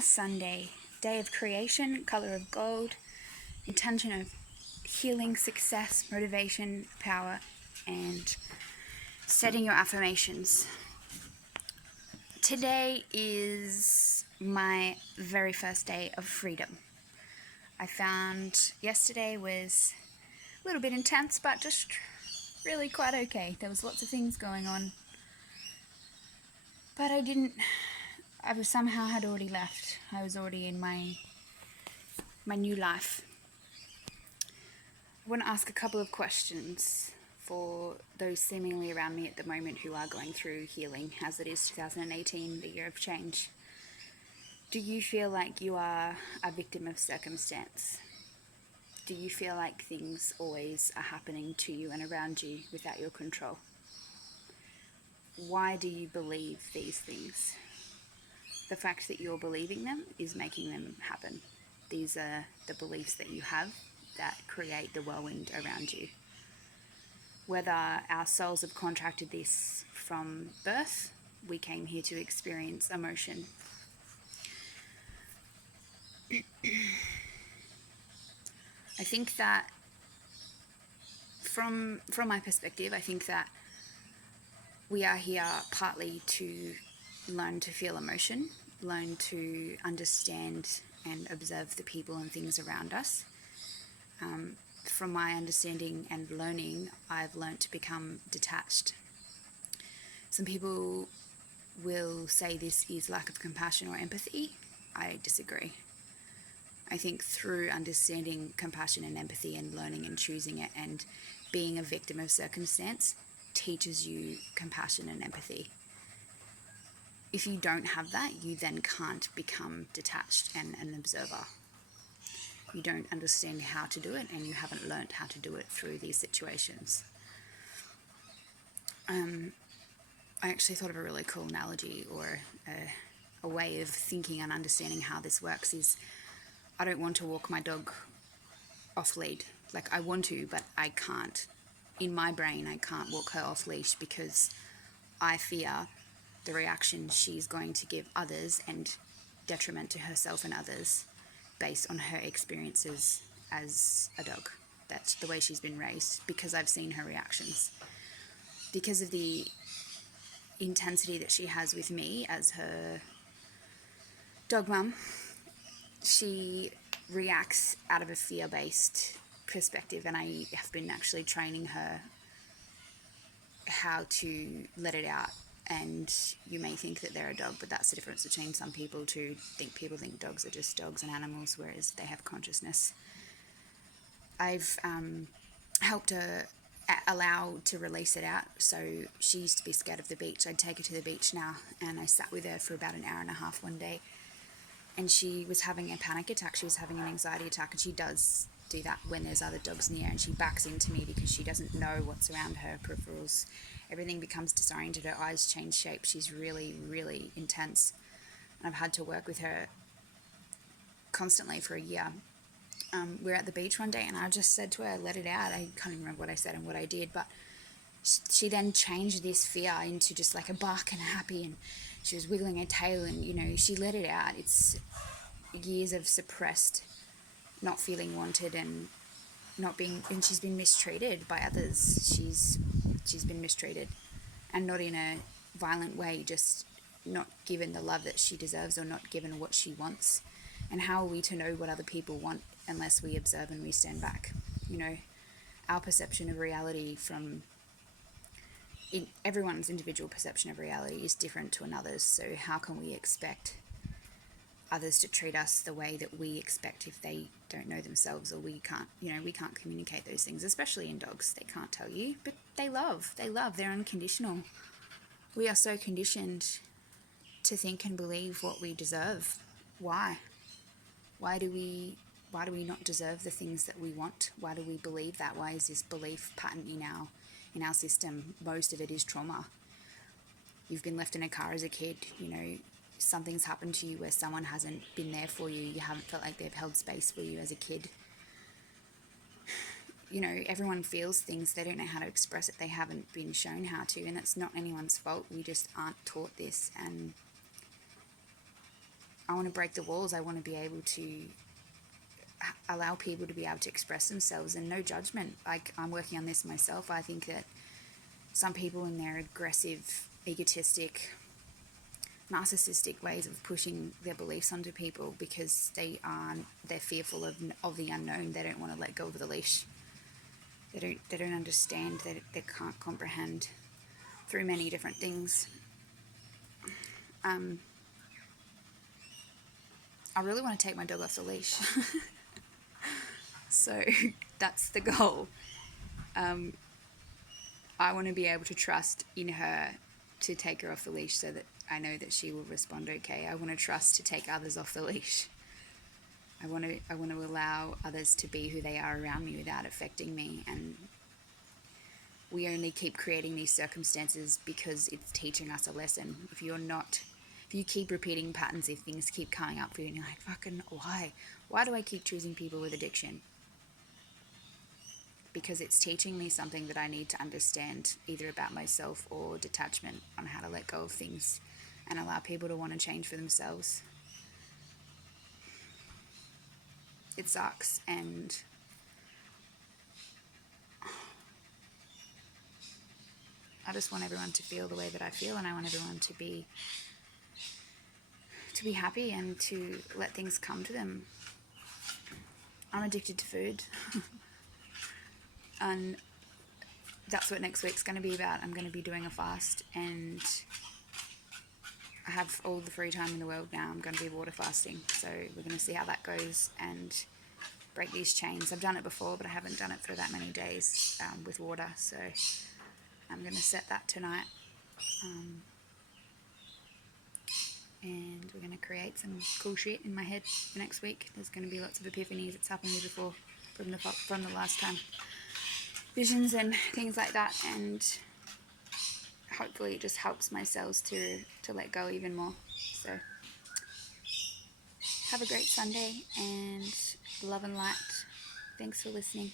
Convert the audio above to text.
Sunday, day of creation, color of gold, intention of healing, success, motivation, power, and setting your affirmations. Today is my very first day of freedom. I found yesterday was a little bit intense, but just really quite okay. There was lots of things going on, but I was somehow had already left. I was already in my new life. I want to ask a couple of questions for those seemingly around me at the moment who are going through healing, as it is 2018, the year of change. Do you feel like you are a victim of circumstance? Do you feel like things always are happening to you and around you without your control? Why do you believe these things? The fact that you're believing them is making them happen. These are the beliefs that you have that create the whirlwind around you. Whether our souls have contracted this from birth, we came here to experience emotion. I think that from my perspective, I think that we are here partly to learn to feel emotion, learn to understand and observe the people and things around us. From my understanding and learning, I've learned to become detached. Some people will say this is lack of compassion or empathy. I disagree. I think through understanding compassion and empathy and learning and choosing it and being a victim of circumstance teaches you compassion and empathy. If you don't have that, you then can't become detached and an observer. You don't understand how to do it, and you haven't learnt how to do it through these situations. I actually thought of a really cool analogy or a way of thinking and understanding how this works is I don't want to walk my dog off lead. Like I want to, but I can't. In my brain, I can't walk her off leash because I fear the reaction she's going to give others and detriment to herself and others based on her experiences as a dog. That's the way she's been raised because I've seen her reactions. Because of the intensity that she has with me as her dog mum, she reacts out of a fear-based perspective, and I have been actually training her how to let it out. And you may think that they're a dog, but that's the difference between some people to think people think dogs are just dogs and animals, whereas they have consciousness. I've helped her allow to release it out. So she used to be scared of the beach. I'd take her to the beach now, and I sat with her for about an hour and a half one day, and she was having a panic attack. She was having an anxiety attack, and she does do that when there's other dogs near, and she backs into me because she doesn't know what's around her peripherals. Everything becomes disoriented. Her eyes change shape. She's really, really intense. And I've had to work with her constantly for a year. We were at the beach one day, and I just said to her, let it out. I can't even remember what I said and what I did, but she then changed this fear into just like a bark and a happy, and she was wiggling her tail, and she let it out. It's years of suppressed not feeling wanted and not being, and she's been mistreated by others. She's been mistreated, and not in a violent way, just not given the love that she deserves or not given what she wants. And how are we to know what other people want unless we observe and we stand back? Our perception of reality everyone's individual perception of reality is different to another's, so how can we expect others to treat us the way that we expect if they don't know themselves, or we can't communicate those things, especially in dogs. They can't tell you, but they love, they're unconditional. We are so conditioned to think and believe what we deserve. Why do we not deserve the things that we want? Why do we believe that? Why is this belief pattern in our system? Most of it is trauma. You've been left in a car as a kid, something's happened to you where someone hasn't been there for you. You haven't felt like they've held space for you as a kid. Everyone feels things. They don't know how to express it. They haven't been shown how to, and it's not anyone's fault. We just aren't taught this, and I want to break the walls. I want to be able to allow people to be able to express themselves, and no judgment. Like, I'm working on this myself. I think that some people in their aggressive, egotistic, narcissistic ways of pushing their beliefs onto people because they're fearful of the unknown. They don't want to let go of the leash. They don't understand. They can't comprehend through many different things. I really want to take my dog off the leash. So that's the goal. I want to be able to trust in her to take her off the leash so that I know that she will respond okay. I want to trust to take others off the leash. I want to allow others to be who they are around me without affecting me. And we only keep creating these circumstances because it's teaching us a lesson. If you keep repeating patterns, if things keep coming up for you and you're like, fucking why? Why do I keep choosing people with addiction? Because it's teaching me something that I need to understand, either about myself or detachment, on how to let go of things and allow people to want to change for themselves. It sucks, and I just want everyone to feel the way that I feel, and I want everyone to be happy and to let things come to them. I'm addicted to food. And that's what next week's going to be about. I'm going to be doing a fast, and I have all the free time in the world now. I'm going to be water fasting, so we're going to see how that goes and break these chains. I've done it before, but I haven't done it for that many days with water, so I'm going to set that tonight. And we're going to create some cool shit in my head for next week. There's going to be lots of epiphanies. It's happened before from the last time. Visions and things like that, and hopefully it just helps my cells to let go even more. So have a great Sunday, and love and light. Thanks for listening.